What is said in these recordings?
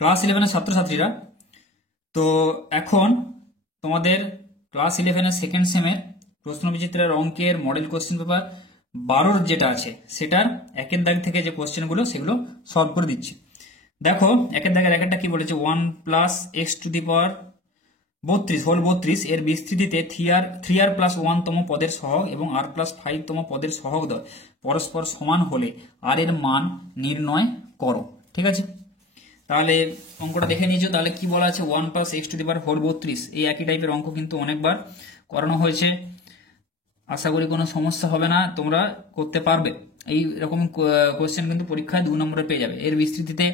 Class 11-এর ছাত্রছাত্রীরা, তো এখন তোমাদের ক্লাস 11-এর সেকেন্ড সেমের প্রশ্নবিচিত্রার অঙ্কের মডেল কোশ্চেন পেপার 12 যেটা আছে সেটার একের দাগ থেকে যে কোশ্চেনগুলো সেগুলো সলভ করে দিচ্ছি। দেখো একের দাগের একটা কি বলেছে, 1 + x to the power 32 whole 32 এর বিস্তৃতিতে 3r + 1 তম পদের সহগ এবং r + 5 তম পদের সহগদ্বয় পরস্পর সমান হলে r এর মান নির্ণয় করো। ঠিক আছে, তাহলে অঙ্কটা দেখে নিয়েছো। তাহলে কি বলা আছে, 1 + x to the power whole 32। এই একই টাইপের অঙ্ক কিন্তু অনেকবার করানো হয়েছে, আশা করি কোনো সমস্যা হবে না, তোমরা করতে পারবে। এই রকম কোশ্চেন কিন্তু পরীক্ষায় 2 নম্বরে পেয়ে যাবে। এর বিস্তৃতিতে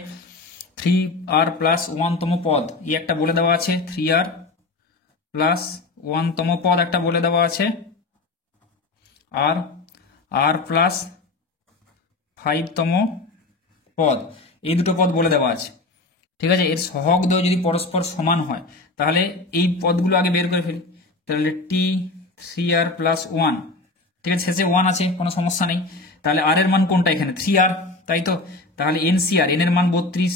3r + 1 তম পদ এই একটা বলে দেওয়া আছে, 3r + 1 তম পদ একটা বলে দেওয়া আছে, আর r + 5 তম পদ এই দুটো পদ বলে দেওয়া আছে। ঠিক আছে, এর সহগদ্বয় যদি পরস্পর সমান হয় তাহলে এই পদগুলো আগে বের করে ফেলি। তাহলে t3r + 1, ঠিক আছে, শেষে 1 আছে, কোনো সমস্যা নেই। তাহলে r এর মান কোনটা এখানে, 3r, তাই তো। তাহলে NCR, n এর মান 32,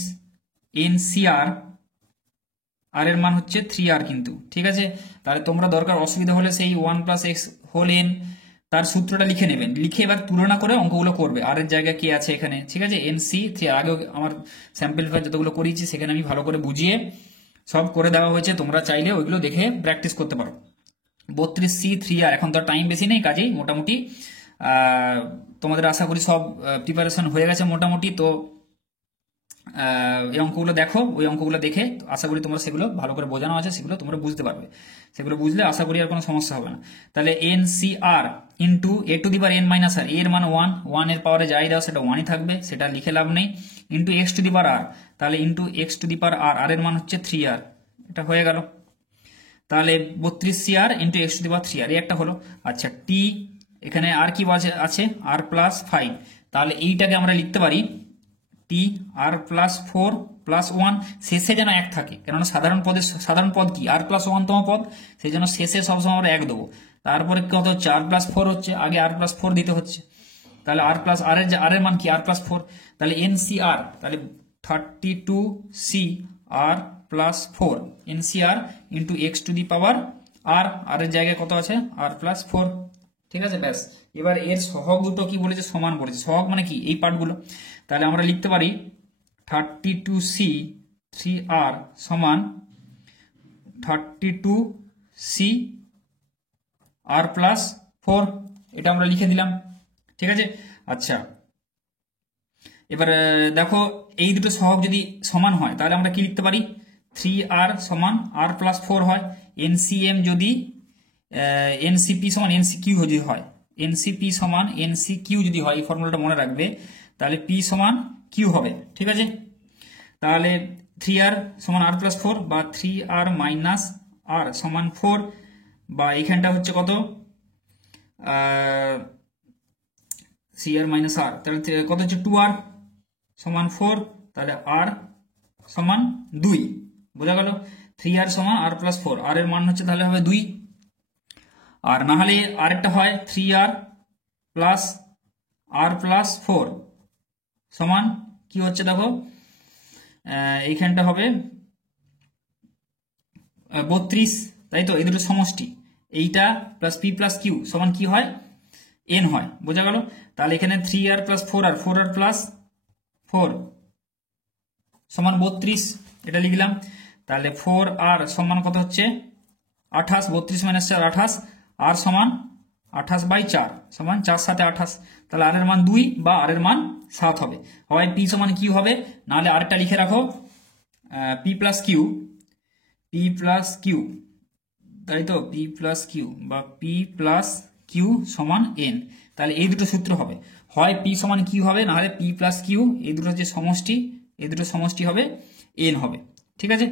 NCR r এর মান হচ্ছে 3r কিন্তু। ঠিক আছে, তাহলে তোমরা দরকার অসুবিধা হলে সেই 1 + x হোল n তার সূত্রটা লিখে নেবেন, লিখে এবার তুলনা করে অঙ্কগুলো করবে, আর এর জায়গায় কি আছে এখানে। ঠিক আছে, NC3, আগেও আমার স্যাম্পল পেপার যতগুলো করিয়েছি সেখানে আমি ভালো করে বুঝিয়ে সব করে দেওয়া হয়েছে, তোমরা চাইলে ওইগুলো দেখে প্র্যাকটিস করতে পারো। 32C 3r, এখন তো টাইম বেশি নেই, কাজেই মোটামুটি তোমাদের আশা করি সব প্রিপারেশন হয়ে গেছে মোটামুটি। তো এই অঙ্কগুলো দেখো, ওই অঙ্কগুলো দেখে আশা করি তোমরা সেগুলো ভালো করে বোঝানো আছে, সেগুলো তোমরা বুঝতে পারবে। সেগুলো বুঝলে আশা করি আর কোনো সমস্যা হবে না। তাহলে NCR into a two the power n - r, এর মান 1, 1 এর পাওয়ারে যাই দাও সেটা 1ই থাকবে, সেটা লিখে লাভ নেই, into x to the power r, তাহলে into x to the power r, r এর মান হচ্ছে 3r, এটা হয়ে গেল। তাহলে 32CR into x to the power 3r, এই একটা হলো। আচ্ছা, t এখানে আর কি আছে, r + 5, তাহলে এইটাকে আমরা লিখতে পারি t r + 4 + 1, শেষে যেন 1 থাকে, কেননা সাধারণ পদ কি r + 1 তম পদ, সেই জন্য শেষে সবসময় আমরা 1 দেবো। তারপরে কত হচ্ছে, r + 4 হচ্ছে, আগে r + 4 দিতে হচ্ছে। তাহলে r এর মান কি, r + 4, তাহলে NCR, তাহলে 32CR + 4, NCR into x to the power r, r এর জায়গায় কত আছে, r + 4। ঠিক আছে, ব্যাস। এবার এর সহগ দুটো কি বলেছে, সমান বলেছে। সহগ মানে কি, এই পার্টগুলো। তাহলে আমরা লিখতে পারি 32C 3r সমান 32C r + 4, এটা আমরা লিখে দিলাম। ঠিক আছে, আচ্ছা এবার দেখো এই দুটো সহগ যদি সমান হয় তাহলে আমরা কি লিখতে পারি, 3r সমান r + 4 হয়। NCM যদি NCP সমান NCQ যদি হয়, NCP সমান NCQ যদি হয়, এই ফর্মুলাটা মনে রাখবে, তাহলে P সমান Q হবে। ঠিক আছে, তাহলে 3r সমান r + 4 বা 3r - r সমান 4, বা এইখানটা হচ্ছে কত, CR - r, তাহলে কত হচ্ছে 2r সমান 4, তাহলে r সমান 2, বোঝা গেল। 3r সমান r + 4, r এর মান হচ্ছে তাহলে হবে 2, আর না হলে আরেকটা হয় 3r + r + 4 সমান কি হচ্ছে, দেখো এইখানটা হবে 32, তাই তো। এই দুটো সমষ্টি, এইটা প্লাস p + q সমান কি হয়, n হয়, বোঝা গেল। তাহলে এখানে 3r + 4r, 4r + 4 সমান 32, এটা লিখলাম। তাহলে 4r সমান কত হচ্ছে 28, 32 - 4 28, r সমান 28/4 সমান 4 × 7 = 28, তাহলে r এর মান 2 বা r এর মান 7 হবে। হয় p সমান q হবে, নাহলে আরেকটা লিখে রাখো p + q, তাই তো, p + q বা p + q সমান n, তাহলে এই দুটো সূত্র হবে। হয় p সমান q হবে, না হলে p + q, এই দুটো যে সমষ্টি, এই দুটো সমষ্টি হবে n হবে। ঠিক আছে,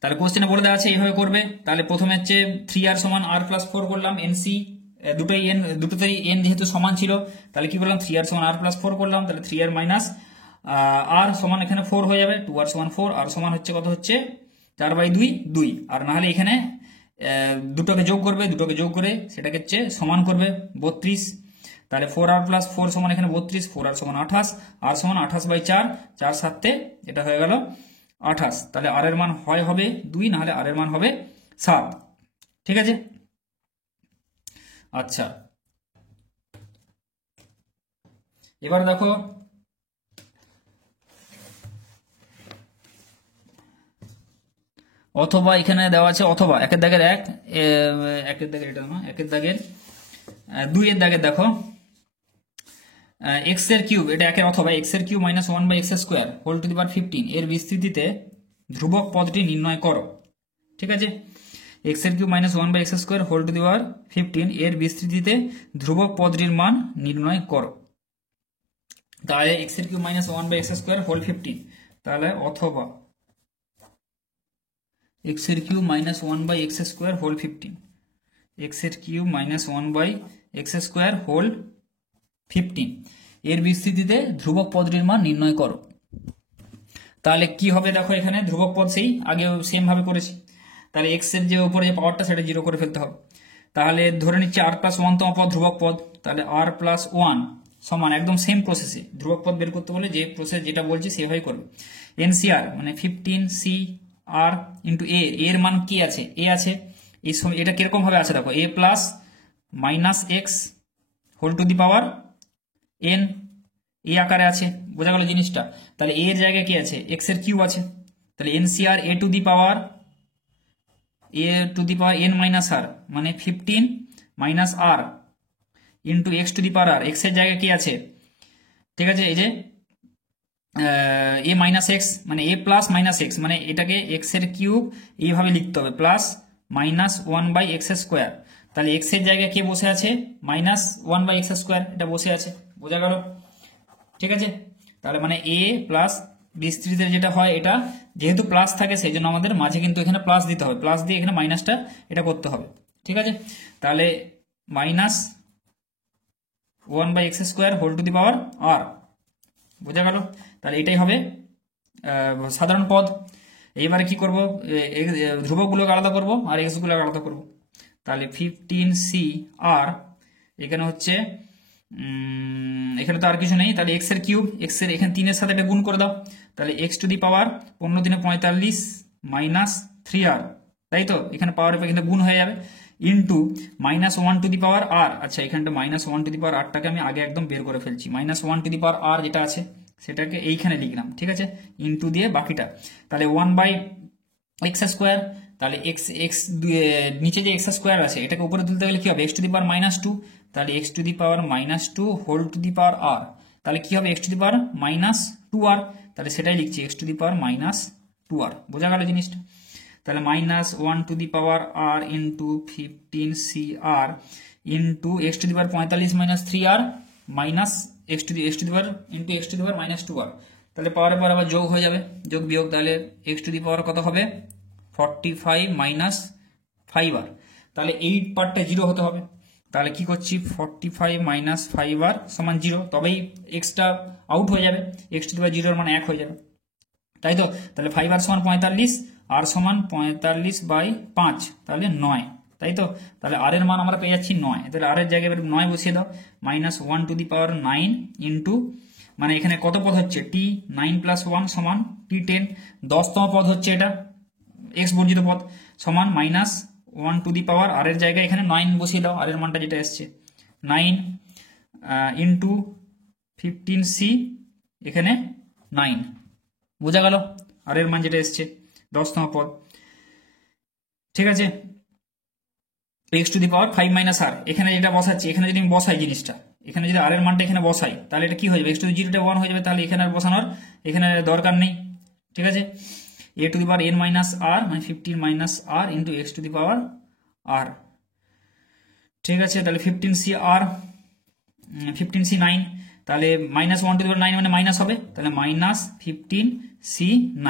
তাহলে কোশ্চেনে বলে দেওয়া আছে এইভাবে করবে। তাহলে প্রথমে হচ্ছে 3r সমান r + 4 করলাম, NC দুটোতেই n যেহেতু সমান ছিল, তাহলে কি করলাম, 3r সমান r + 4 করলাম, তাহলে 3r - r সমান এখানে 4 হয়ে যাবে, 2r সমান 4, r সমান হচ্ছে কত হচ্ছে 4/2, 2, আর না হলে এখানে দুটোকে যোগ করবে, দুটোকে যোগ করে সেটাকে হচ্ছে সমান করবে 32, তাহলে 4r প্লাস 4 সমান এখানে 32, 4r সমান 28, r সমান 28/4, 4 7 এটা হয়ে গেল 28। তাহলে r এর মান হবে 2, না হলে r এর মান হবে 7। ঠিক আছে। আচ্ছা, এবার দেখো অথবা এখানে দেওয়া আছে অথবা একের দাগের একের দাগের এটা না, একের দাগের 2 এর দাগের দেখো এক্স এর কিউব, এটা একের অথবা এক্স এর cube minus 1/x² whole to the power 15 এর বিস্তৃতিতে ধ্রুবক পদটি নির্ণয় করো। ঠিক আছে, এক্স এর cube minus 1/x² whole to the power 15 এর বিস্তৃতিতে ধ্রুবক পদটির মান নির্ণয় করো। তাহলে এক্স এর কিউব মাইনাস 1/x² হোল 15, তাহলে অথবা এক্স এর cube minus 1/x² whole 15, X এর কিউব মাইনাস 1/x² হোল 15 এর বিস্তৃতিতে ধ্রুবক পদটির মান নির্ণয় করো। তাহলে কি হবে দেখো, এখানে ধ্রুবক পদ সেই আগে সেম ভাবে করেছি। তাহলে এক্স এর যে উপরে যে পাওয়ারটা সেটা 0 করে ফেলতে হবে। তাহলে ধরে নিচ্ছি r প্লাস 1 তম পদ ধ্রুবক পদ, তাহলে r প্লাস 1 সমান একদম সেম প্রসেসে ধ্রুবক পদ বের করতে বলে যে প্রসেস যেটা বলছি সেভাবেই করবে। এনসিআর মানে 15cr ইন্টু এ, এর মান কি আছে, এ আছে। এই এটা কিরকম ভাবে আছে দেখো, a plus minus x whole to the power n, এ আকারে আছে, বোঝা গেল জিনিসটা। তাহলে এর জায়গায় কি আছে, এক্স এর কিউব আছে। তাহলে nCr a to the power n minus r মানে 15 minus r into x to the power r, x এর জায়গায় কি আছে, ঠিক আছে, এই যে এ মাইনাস এক্স মানে এ প্লাস মাইনাস এক্স, মানে এটাকে এক্স এর কিউব এইভাবে লিখতে হবে প্লাস মাইনাস 1/x²। তাহলে এক্স এর জায়গায় কে বসে আছে, মাইনাস 1/x², এটা বসে আছে, বোঝা গেল। ঠিক আছে, তাহলে মানে এ প্লাস বিস্তৃতিতে যেটা হয় এটা যেহেতু প্লাস থাকে সেই জন্য আমাদের মাঝে কিন্তু এখানে প্লাস দিতে হবে, প্লাস দিয়ে এখানে মাইনাসটা এটা করতে হবে। ঠিক আছে, তাহলে minus 1/x² whole to the power r, বোঝা গেল। তাহলে এটাই হবে সাধারণ পদ। এইবারে কি করব, ধ্রুবকগুলোকে আলাদা করব আর এক্স গুলোকে আলাদা করব। তাহলে 15cr এখানে হচ্ছে এখানে তো আর কিছু নেই, তাহলে এক্স এর কিউব, এক্স এর এখানে 3 এর সাথে এটা গুণ করে দাও, তাহলে x to the power 15 × 45 minus 3r, তাই তো, এখানে পাওয়ার কিন্তু গুণ হয়ে যাবে, into minus 1 to the power আর। আচ্ছা, এখানটা মাইনাস 1 টু দি পাওয়ার আরটাকে আমি আগে একদম বের করে ফেলছি, মাইনাস 1 টু দি পাওয়ার আর যেটা আছে সেটাকে এইখানে লিখলাম। ঠিক আছে, ইন্টু দিয়ে বাকিটা, তাহলে 1/x², তাহলে এক্স এক্স নিচে যে x² আছে এটাকে উপরে তুলতে গেলে কি হবে, এক্স টু দি পাওয়ার -2, তাহলে x to the power -2 whole to the power r, তাহলে কি হবে x to the power -2r, তাহলে সেটাই লিখছি x to the power -2r, বোঝা গেল জিনিসটা। তাহলে -1 to the power r into 15cr into x to the power 45 minus 3r minus X to the power into x to the power -2r, তাহলে পাওয়ারের পর আবার যোগ হয়ে যাবে, যোগ বিয়োগ, তাহলে এক্স টু দি পাওয়ার কত হবে 45 মাইনাস 5r, তাহলে এই পার্টটা 0 হতে হবে। তাহলে কি করছি 45 মাইনাস 5r সমান 0, তবেই এক্সটা আউট হয়ে যাবে, এক্স টু দি পাওয়ার 0 এর মান 1 হয়ে যাবে, তাই তো। তাহলে 5r সমান 45, আর সমান 45/5, তাহলে 9, তাই তো। তাহলে আর এর মান আমরা পেয়ে যাচ্ছি 9, তাহলে আর এর জায়গায় 9 বসিয়ে দাও, -1 টু দি পাওয়ার 9 ইন্টু মানে এখানে কত পদ হচ্ছে t9 + 1 সমান t10, 10তম পদ হচ্ছে এটা এক্স বর্জিত পদ, সমান -1 টু দি পাওয়ার আর এর জায়গায় এখানে 9 বসিয়ে দাও, আর এর মানটা যেটা এসছে 9 ইন্টু 15c এখানে 9, বোঝা গেল আর এর মান যেটা এসছে 10তম পদ। ঠিক আছে, x to the power 5 minus r, এখানে যেটা বসাচ্ছি এখানে যদি আমি বসাই জিনিসটা, এখানে যদি আর এর মানটা এখানে বসাই তাহলে এটা কি হয়ে যাবে, এক্স টু দি 0 1 হয়ে যাবে, তাহলে এখানে আর বসানোর এখানে দরকার নেই। ঠিক আছে, a to the power n minus r মানে 15 minus r into x to the power r. ঠিক আছে, তাহলে 15cr 15c9, তাহলে -1 টু দি পাওয়ার 9 মানে মাইনাস হবে, তাহলে -15c9,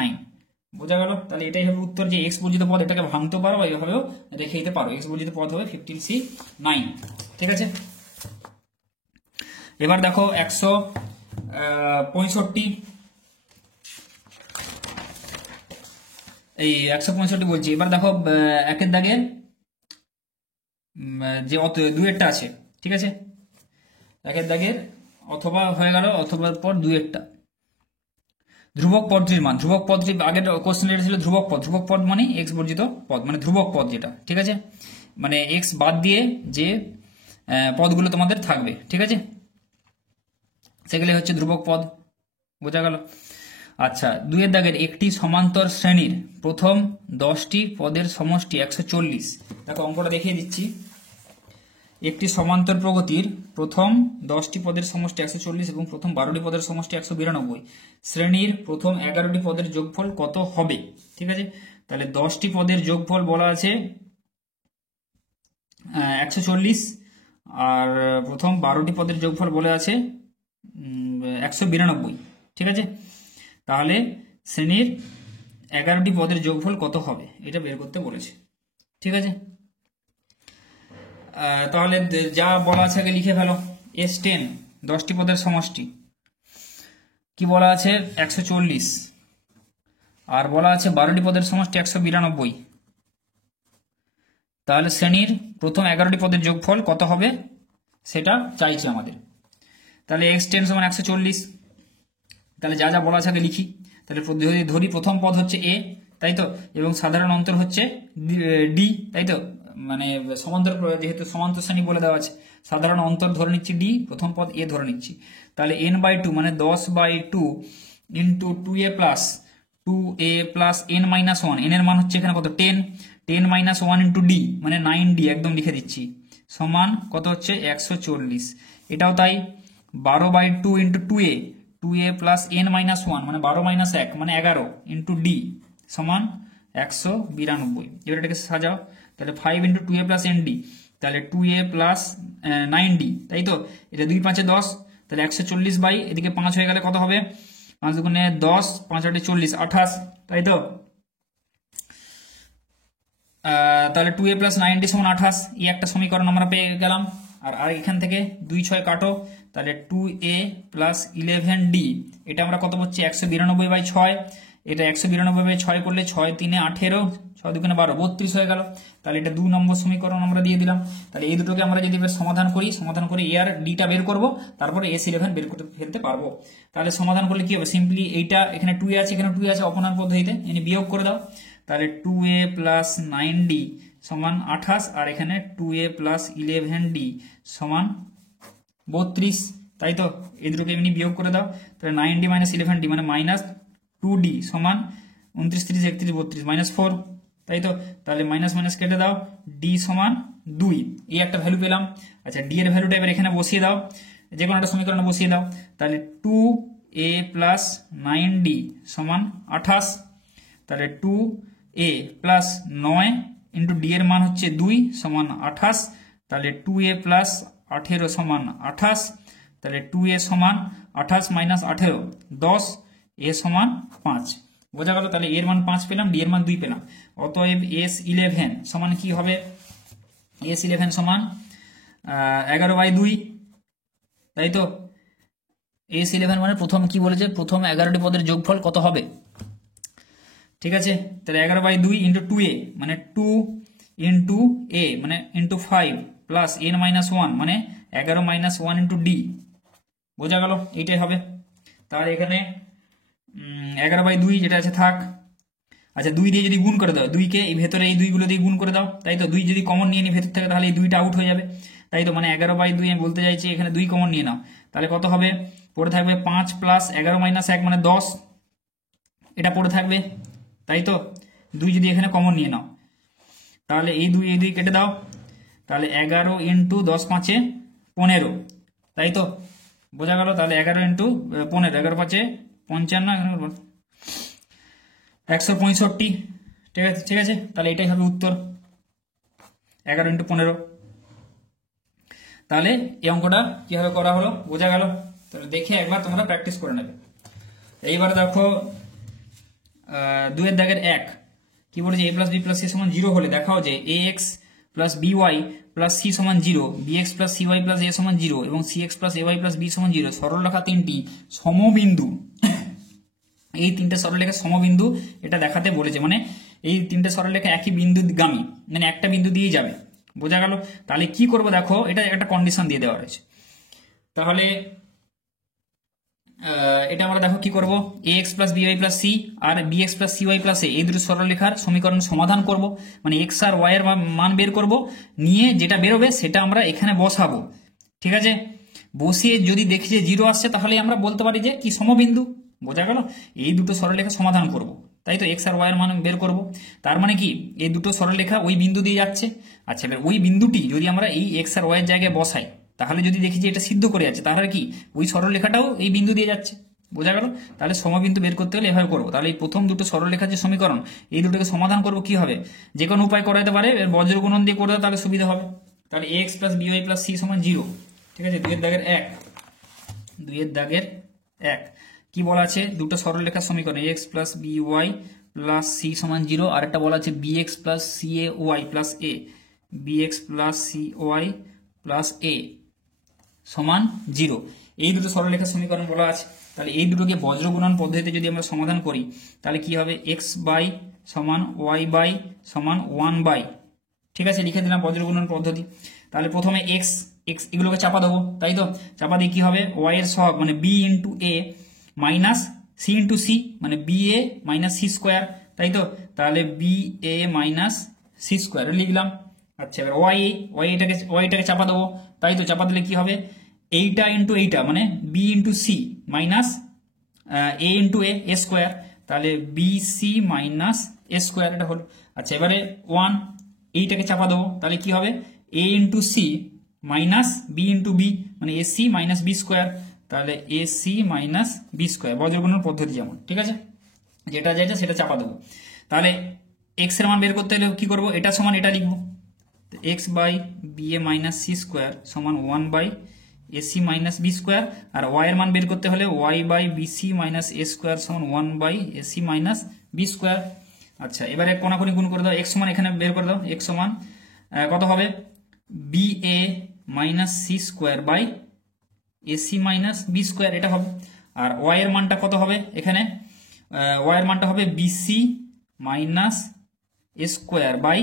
বোঝা গেল। তাহলে এটাই হবে উত্তর, যে এক্স বর্জিত পদ এটাকে ভাঙতে পারো বা এইভাবেও রেখে দিতে পারো, এক্স বর্জিত পদ হবে 15c9। ঠিক আছে, এবার দেখো 165, এই 165 বলছি। এবার দেখো একের দাগের যে 2 এরটা আছে, ঠিক আছে, একের দাগের অথবা হয়ে গেল, অথবা পর দুইয়েরটা। ধ্রুবক পদটির মান, ধ্রুবক পদটি আগের কোশ্চেন ছিল ধ্রুবক পদ, ধ্রুবক পদ মানে এক্স বর্জিত পদ, মানে ধ্রুবক পদ যেটা, ঠিক আছে, মানে এক্স বাদ দিয়ে যে পদগুলো তোমাদের থাকবে, ঠিক আছে, সেগুলি হচ্ছে ধ্রুবক পদ, বোঝা গেল। আচ্ছা, দুইয়ের দাগের একটি সমান্তর শ্রেণীর প্রথম 10টি পদের সমষ্টি 140। দেখো অঙ্কটা দেখিয়ে দিচ্ছি। একটি সমান্তর প্রগতির প্রথম 10টি পদের সমষ্টি 140 এবং প্রথম 12টি পদের সমষ্টি 192। শ্রেণীর প্রথম 11টি পদের যোগফল কত হবে? ঠিক আছে, তাহলে 10টি পদের যোগফল বলা আছে 140, আর প্রথম 12টি পদের যোগফল বলে আছে 192, ঠিক আছে। তাহলে শ্রেণীর 11টি পদের যোগফল কত হবে এটা বের করতে বলেছে, ঠিক আছে। তাহলে যা বলা আছে আগে লিখে ফেলো। S10 10টি পদের সমষ্টি কি বলা আছে 140, আর বলা আছে 12টি পদের সমষ্টি 192। তাহলে শ্রেণীর প্রথম 11টি পদের যোগফল কত হবে সেটা চাইছে আমাদের। তাহলে x10 সমান 140। তাহলে যা যা বলা আছে আগে লিখি। তাহলে ধরি প্রথম পদ হচ্ছে a, তাই তো, এবং সাধারণ অন্তর হচ্ছে d, তাই তো, মানে সমান্তর, যেহেতু সমান্তর শ্রেণী বলে দেওয়া আছে, সাধারণ অন্তর ধরে নিচ্ছি d, প্রথম পদ a ধরে নিচ্ছি। তাহলে n/2 মানে 10/2 into 2a plus n-1, n এর মান হচ্ছে এখানে কত 10, 10 - 1 ইন্টু d মানে 9d, একদম লিখে দিচ্ছি, সমান কত হচ্ছে 140। এটাও তাই, 12/2 ইন্টু 2a প্লাস n-1 মানে 12 - 1 মানে 11 ইন্টু d সমান 192। এবার এটাকে সাজাও, তাহলে 5 ইন্টু 2a প্লাস nd, তাহলে 2a প্লাস 9d, তাই তো, এটা 2 5 10, তাহলে 140 বাই এদিকে 5 হয়ে গেলে কত হবে, 5 দুগুণে 10, 5 8 40, 28, তাই তো। তাহলে 2a প্লাস 9d সমান 28, এই একটা সমীকরণ আমরা পেয়ে গেলাম। আর এখান থেকে 2 6 কাটো, তাহলে 2a প্লাস 11d, এটা আমরা কত পাচ্ছি 192/6, এটা 192/6 করলে 6 3 18, 6 2 12, 32 হয়ে গেল। তাহলে এটা 2 নম্বর সমীকরণ আমরা দিয়ে দিলাম। তাহলে এই দুটোকে আমরা যদি সমাধান করি, সমাধান করে a আর d টা বের করব, তারপরে s11 বের করতে ফেলতে পারবো। তাহলে সমাধান করলে কি হবে, সিম্পলি এইটা এখানে 2a আছে, এখানে 2a আছে, অপনয়ন পদ্ধতিতে এনে বিয়োগ করে দাও। তাহলে 2a প্লাস 9d সমান 28, আর এখানে 2a প্লাস 11d সমান 32, তাই তো, এই দুটোকে এমনি বিয়োগ করে দাও। তাহলে 9d মাইনাস 11d মানে মাইনাস 2d সমান 29 30 31 32 মাইনাস 4, তাই তো। তাহলে মাইনাস মাইনাস কেটে দাও, d সমান 2, এই একটা ভ্যালু পেলাম। আচ্ছা, d এর ভ্যালুটা এবার এখানে বসিয়ে দাও, যে কোনো একটা সমীকরণে বসিয়ে দাও। তাহলে 2a প্লাস 9d সমান 28, তাহলে 2a প্লাস 9 ইন্টু d এর মান হচ্ছে 2 সমান 28, তাহলে 2a প্লাস 18 সমান 28, তাহলে 2a সমান 28 মাইনাস 18 10, a সমান 5, বোঝা গেল। তাহলে এর মান 5 পেলাম, d এর মান 2 পেলাম। অতএব s11 সমান কি হবে, s11 সমান 11/2, তাই তো। s11 মানে প্রথম কি বলেছে, প্রথম 11টি পদের যোগফল কত হবে, ঠিক আছে। তাহলে 11/2 ইন্টু 2a মানে 2 ইন্টু a মানে ইন্টু 5 প্লাস n-1 মানে 11 - 1 ইন্টু d, বোঝা গেল, এইটাই হবে। তাহলে এখানে 11/2 যেটা আছে থাক। আচ্ছা, 2 দিয়ে যদি গুণ করে দাও, 2কে এই ভেতরে এই 2গুলো দিয়ে গুণ করে দাও, তাই তো। 2 যদি কমন নিয়ে নিই ভেতর থেকে, তাহলে এই 2টা আউট হয়ে যাবে, তাই তো, মানে 11/2 আমি বলতে চাইছি এখানে 2 কমন নিয়ে নাও, তাহলে কত হবে, পড়ে থাকবে 5 প্লাস 11 - 1 মানে 10, এটা পড়ে থাকবে, তাই তো। 2 যদি এখানে কমন নিয়ে নাও, তাহলে এই 2 কেটে দাও, তাহলে 11 ইন্টু 10 5 15, তাই তো, বোঝা গেল। তাহলে 11 ইন্টু 15, 11 5 55, 165, ঠিক আছে, ঠিক আছে। তাহলে এটাই হবে উত্তর, 11 ইন্টু 15। তাহলে এই অঙ্কটা কিভাবে করা হলো বোঝা গেল। তাহলে দেখে একবার তোমরা প্র্যাকটিস করে নেবে। এইবার দেখো 2 এর দাগের 1 কি বলেছে, a plus b plus c সমান 0 হলে দেখাও যে ax plus by plus c সমান 0, bx plus cy plus a সমান 0 এবং cx plus ay plus b সমান 0 সরলরেখা তিনটি সমবিন্দু, এই তিনটে সরলরেখা সমবিন্দু এটা দেখাতে বলেছে, মানে এই তিনটে সরলরেখা একই বিন্দুগামী, মানে একটা বিন্দু দিয়েই যাবে, বোঝা গেল। তাহলে কি করবো দেখো, এটা একটা কন্ডিশন দিয়ে দেওয়া রয়েছে। তাহলে এটা আমরা দেখো কি করব, ax plus by plus c আর bx plus c y plus a, এই দুটো সরলরেখার সমীকরণ সমাধান করব, মানে এক্স আর ওয়াই এর মান বের করব, নিয়ে যেটা বেরোবে সেটা আমরা এখানে বসাবো। ঠিক আছে, বসিয়ে যদি দেখি যে 0 আসছে তাহলে আমরা বলতে পারি যে কি সমবিন্দু। বোঝা গেল? এই দুটো সরলরেখা সমাধান করব, তাই তো এক্স আর ওয়াই এর মান বের করব। তার মানে কি এই দুটো সরলরেখা ওই বিন্দু দিয়ে যাচ্ছে। আচ্ছা, এবার ওই বিন্দুটি যদি আমরা এই এক্স আর ওয়াই এর জায়গায় বসাই, তাহলে যদি দেখি যে এটা সিদ্ধ করে যাচ্ছে, তাহলে কি ওই সরলরেখাটাও এই বিন্দু দিয়ে যাচ্ছে। বোঝা গেল? তাহলে সমবিন্দু বের করতে হলে এভাবে করবো। তাহলে এই প্রথম দুটো সরলরেখার যে সমীকরণ, এই দুটোকে সমাধান করব কি হবে, যে কোনো উপায় করা যেতে পারে, এর বজ্র গুণন দিয়ে করে দাও তাহলে সুবিধা হবে। তাহলে X plus by plus C সমান 0। ঠিক আছে, দুইয়ের দাগের এক কি বলা আছে, দুটো সরলরেখার সমীকরণ x plus by plus C সমান 0, আর একটা বলা আছে b x plus c a y plus a, b x plus c y plus a সমান 0। এই দুটো সরলরেখার সমীকরণ বলা আছে। তাহলে এই দুটোকে বজ্র গুণন পদ্ধতিতে যদি আমরা সমাধান করি, তাহলে কি হবে, এক্স বাই সমান ওয়াই বাই সমান 1 বাই, ঠিক আছে, লিখে দিলাম বজ্র গুণন পদ্ধতি। তাহলে প্রথমে এক্স এগুলোকে চাপা দেবো, তাই তো, চাপা দিয়ে কি হবে, ওয়াই এর সহগ মানে বি ইন্টু এ মাইনাস সি ইন্টু সি মানে B A minus C square, তাই তো, তাহলে B A minus C square লিখলাম। আচ্ছা, এবার ওয়াইটাকে চাপা দেবো, তাই তো, চাপা দিলে কি হবে, এইটা ইন্টু এইটা মানে B into c minus A into a square, তাহলে B C minus A square, এটা হলো। আচ্ছা, এবারে 1 এইটাকে চাপা দেবো, তাহলে কি হবে, a into c minus b into b মানে a C minus B square, তাহলে a C minus B square বজ্রগুণন পদ্ধতি যেমন। ঠিক আছে, যেটা সেটা চাপা দেবো। তাহলে এক্স এর মান বের করতে হলে কি করবো, এটা সমান এটা লিখবো, X by B A minus C square সমান 1 by AC minus B square, আর ওয়াই এর মান বের করতে হলে Y by BC minus A square সমান 1 by AC minus B square. আচ্ছা, এবারে কোনাকুনি গুণ করে দাও, এক্স সমান এখানে বের করে দাও, এক্স সমান কত হবে, B A minus C square by AC minus B square, এটা হবে। আর ওয়াই এর মানটা কত হবে, এখানে ওয়াই এর মানটা হবে BC minus A square by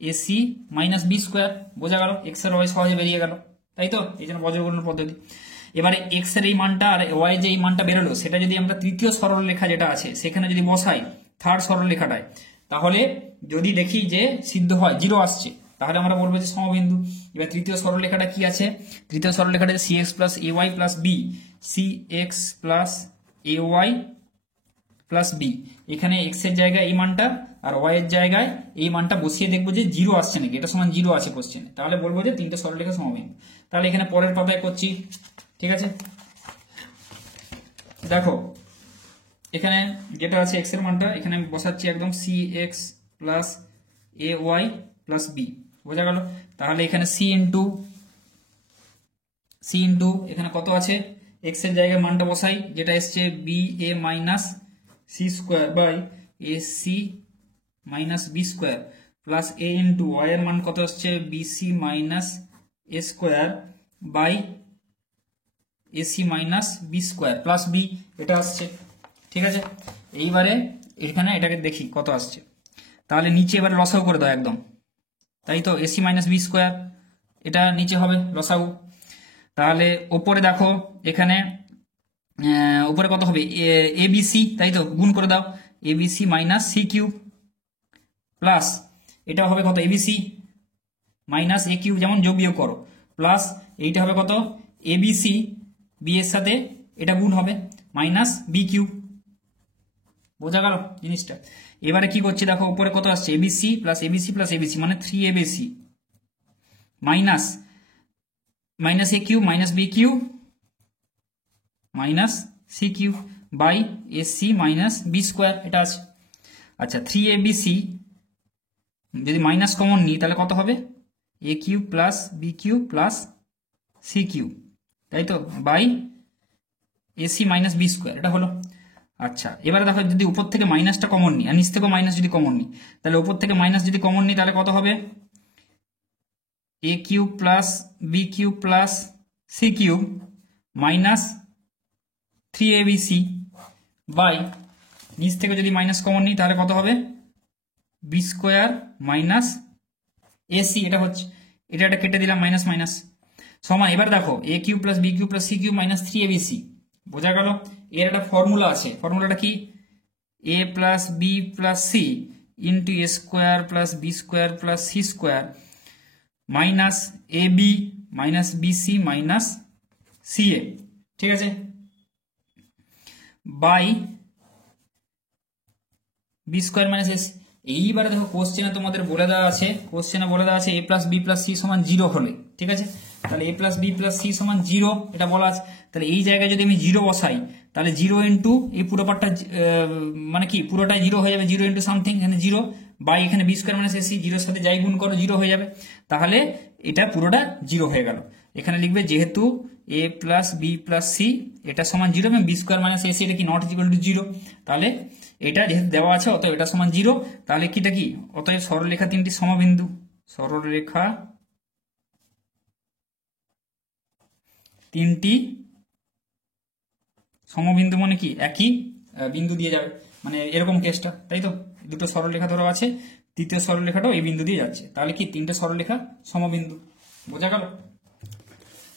AC minus B square. বোঝা গেল? এক্স এর ওয়াই সহজে বেরিয়ে গেল, তাই তো, এই জন্য বজ্রগুণন পদ্ধতি। এবারে এক্স এর এই মানটা আর ওয়াই যে এই মানটা বেরোলো, সেটা যদি আমরা তৃতীয় সরলরেখা যেটা আছে সেখানে যদি বসাই থার্ড সরলরেখাটায়, তাহলে যদি দেখি যে সিদ্ধ হয় 0 আসছে, তাহলে আমরা বলবো যে সমবিন্দু। এবার তৃতীয় সরলরেখাটা কি আছে, তৃতীয় সরলরেখাটা c x plus a y plus b, c x plus a y plus b, এখানে এক্স এর জায়গায় এই মানটা আর ওয়াই এর জায়গায় এই মানটা বসিয়ে দেখবো যে 0 আসছে নাকি, এটা সমান 0 আছে কোশ্চেনে, তাহলে বলবো যে তিনটে সরলরেখা সমবিন্দু। তাহলে এখানে পরের পাতায় করছি। ঠিক আছে, দেখো এখানে যেটা আছে এক্স এর মানটা এখানে বসাচ্ছি একদম, C x plus a y plus B. বোঝা গেল? তাহলে এখানে সি ইন্টু এখানে কত আছে, এক্স এর জায়গায় মানটা বসাই, যেটা এসছে B A minus C square by A C minus B square plus A into Y এর মান কত আসছে, BC minus A square by AC minus B square plus B, এটা আসছে। ঠিক আছে, এইবারে এখানে এটাকে দেখি কত আসছে, তাহলে নিচে এবারে লসাগু করে দাও একদম, তাই তো, এসি মাইনাস বি স্কোয়ার এটা নিচে হবে লসাগু। তাহলে ওপরে দেখো এখানে উপরে কত হবে, এবিসি, তাই তো, গুণ করে দাও, ABC minus C cube plus এটা হবে কত, এবিসি মাইনাস এ কিউব, যেমন যোগ বিয়োগ করো, প্লাস এইটা হবে কত, এবিসি বি এর সাথে এটা গুণ হবে মাইনাস বি কিউব। বোঝা গেল জিনিসটা? এবারে কি করছি দেখো, উপরে কত আসছে, ABC plus ABC plus ABC মানে 3abc minus minus A cube minus B cube minus C cube by AC minus B square, এটা আছে। আচ্ছা, 3abc যদি মাইনাস কমন নিই তাহলে কত হবে, a cube plus b cube plus c cube, তাই তো, by AC minus B square, এটা হলো। আচ্ছা, এবারে দেখো যদি উপর থেকে মাইনাসটা কমন নিই আর নিচ থেকে মাইনাস যদি কমন নিই, তাহলে উপর থেকে মাইনাস যদি কমন নিই তাহলে কত হবে, a cube plus b cube plus c cube minus 3abc by নিচ থেকে যদি মাইনাস কমন নিই তাহলে কত হবে, বি স্কোয়ার মাইনাস এসি, এটা হচ্ছে, এটা কেটে দিলাম মাইনাস মাইনাস, সমান, এবার দেখো a cube plus b cube plus c cube minus 3abc, বোঝা গেল। এর একটা ফর্মুলা আছে, ফর্মুলাটা কি, a plus b plus c into a square plus b square plus c square minus a b minus b c minus c a, ঠিক আছে, by b square minus s. এইবারে দেখো কোশ্চেনে তোমাদের বলে দেওয়া আছে, কোশ্চেনে বলে দেওয়া আছে এ প্লাস বি প্লাস সি সমান 0 হলে, ঠিক আছে, তাহলে এ প্লাস বি প্লাস সি সমান 0 এটা বলা আছে। তাহলে এই জায়গায় যদি আমি 0 বসাই তাহলে 0 ইন্টু এই পুরো পার্টটা মানে কি পুরোটাই 0 হয়ে যাবে, 0 ইন্টু সামথিং, এখানে 0 বাই এখানে বি স্কোয়ার মাইনাস এসি, 0 সাথে যাই গুণ করো 0 হয়ে যাবে, তাহলে এটা পুরোটা 0 হয়ে গেল। এখানে লিখবে যেহেতু এ প্লাস বি প্লাস সি এটা সমান 0 এবং বি স্কোয়ার মাইনাস এসি এটা কি নট ইকুয়াল টু 0, তাহলে এটা যেহেতু দেওয়া আছে অতএব এটা সমান 0, তাহলে কিটা কি, অতএব সরলরেখা তিনটি সমবিন্দু, সরলরেখা তিনটি সমবিন্দু মানে কি একই বিন্দু দিয়ে যাবে, মানে এরকম কেসটা, তাই তো, দুটো সরলরেখা ধরো আছে, তৃতীয় সরলরেখাটাও এই বিন্দু দিয়ে যাচ্ছে, তাহলে কি তিনটে সরলরেখা সমবিন্দু, বোঝা গেল।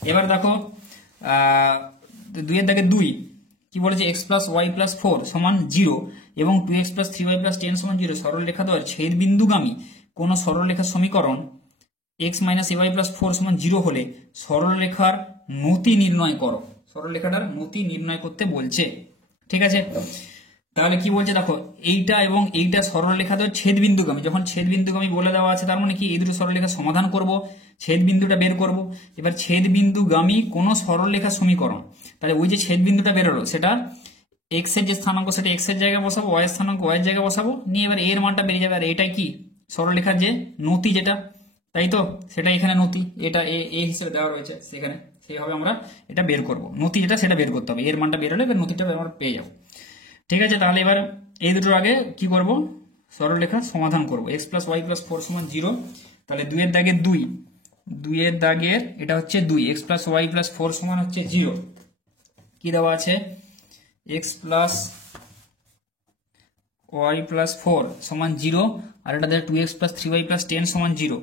এবার দেখো 2 এর দাগে 2 কি বলেছে, এক্স প্লাস ওয়াই প্লাস 4 সমান 0 এবং 2x প্লাস 3y প্লাস 10 সমান 0 সরলরেখা দ্বয়ের ছেদ বিন্দুগামী কোন সরলরেখার সমীকরণ x মাইনাস ay প্লাস 4 সমান 0 হলে সরলরেখার নতি নির্ণয় করো, সরলরেখাটার নতি নির্ণয় করতে বলছে, ঠিক আছে। তাহলে কি বলছে দেখো, এইটা এবং এইটা সরলরেখা দ্বয়ের ছেদ বিন্দুগামী, যখন ছেদ বিন্দুগামী বলে দেওয়া আছে তার মানে কি এই দুটো সরলরেখা সমাধান করব, ছেদ বিন্দুটা বের করব। এবার ছেদ বিন্দুগামী কোন সরলরেখা সমীকরণ, তাহলে ওই যে ছেদ বিন্দুটা বেরোলো সেটা এক্স এর যে স্থানাঙ্ক সেটা এক্স এর জায়গায় বসাবো, ওয়াই এর স্থানাঙ্ক ওয়াই এর জায়গায় বসাবো, নিয়ে এবার এর মানটা বেরিয়ে যাবে, আর এটাই কি সরলরেখার যে নতি যেটা, তাই তো, সেটা এখানে নতি, এটা এ হিসেবে দেওয়া রয়েছে সেখানে, সেইভাবে আমরা এটা বের করব, নতি যেটা সেটা বের করতে হবে, এর মানটা বের হলে এবার নতিটা আমরা পেয়ে যাবো, ঠিক আছে। তাহলে এবার এই দুটোর আগে কি করব, সরলরেখা সমাধান করব, এক্স প্লাস ওয়াই প্লাস 4 সমান 0, তাহলে 2 এর দাগের 2 এর দাগের এটা হচ্ছে 2, এক্স প্লাস ওয়াই প্লাস 4 সমান হচ্ছে 0, কি দেওয়া আছে এক্স প্লাস ওয়াই প্লাস 4 সমান 0, আর এটা দেয় 2x প্লাস 3y প্লাস 10 সমান 0,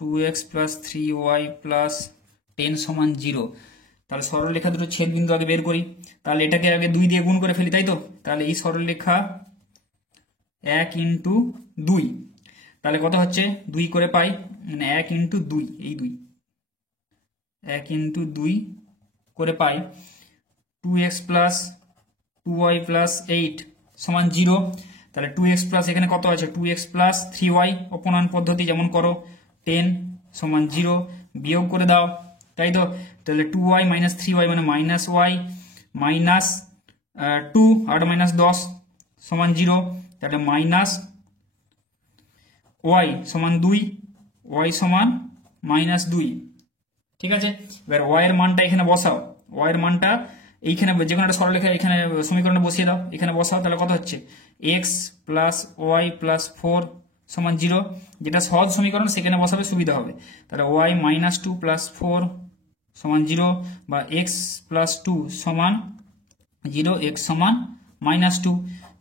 2x প্লাস 3y প্লাস 10 সমান 0। তাহলে সরলরেখা দুটো ছেদ বিন্দু আগে বের করি, তাহলে এটাকে আগে 2 দিয়ে গুণ করে ফেলি, তাই তো, তাহলে এই সরলরেখা 1 ইন্টু 2, তাহলে কত হচ্ছে 2 করে পাই, মানে 1 ইন্টু 2, এই 2 1 ইন্টু 2 করে পাই 2x প্লাস 2y প্লাস 8 সমান 0, তাহলে 2x প্লাস এখানে কত আছে 2x প্লাস 3y অপনয়ন পদ্ধতি যেমন করো 10 সমান 0, বিয়োগ করে দাও, তাই তো, তাহলে 2y মাইনাস 3y মানে মাইনাস y মাইনাস 2 8 মাইনাস 10 সমান 0, তাহলে মাইনাস y সমান 2, y সমান মাইনাস 2, ঠিক আছে। এবার y এর মানটা এখানে বসাও, y এর মানটা এইখানে যে কোনো একটা সরলরেখা এখানে সমীকরণে বসিয়ে দাও, এখানে বসাও, তাহলে কত হচ্ছে x প্লাস ওয়াই প্লাস 4 সমান 0, যেটা সহজ সমীকরণ সেখানে বসাবে সুবিধা হবে, তাহলে y মাইনাস 2 প্লাস 4 সমান 0 বা x প্লাস 2 সমান 0, x সমান মাইনাস 2,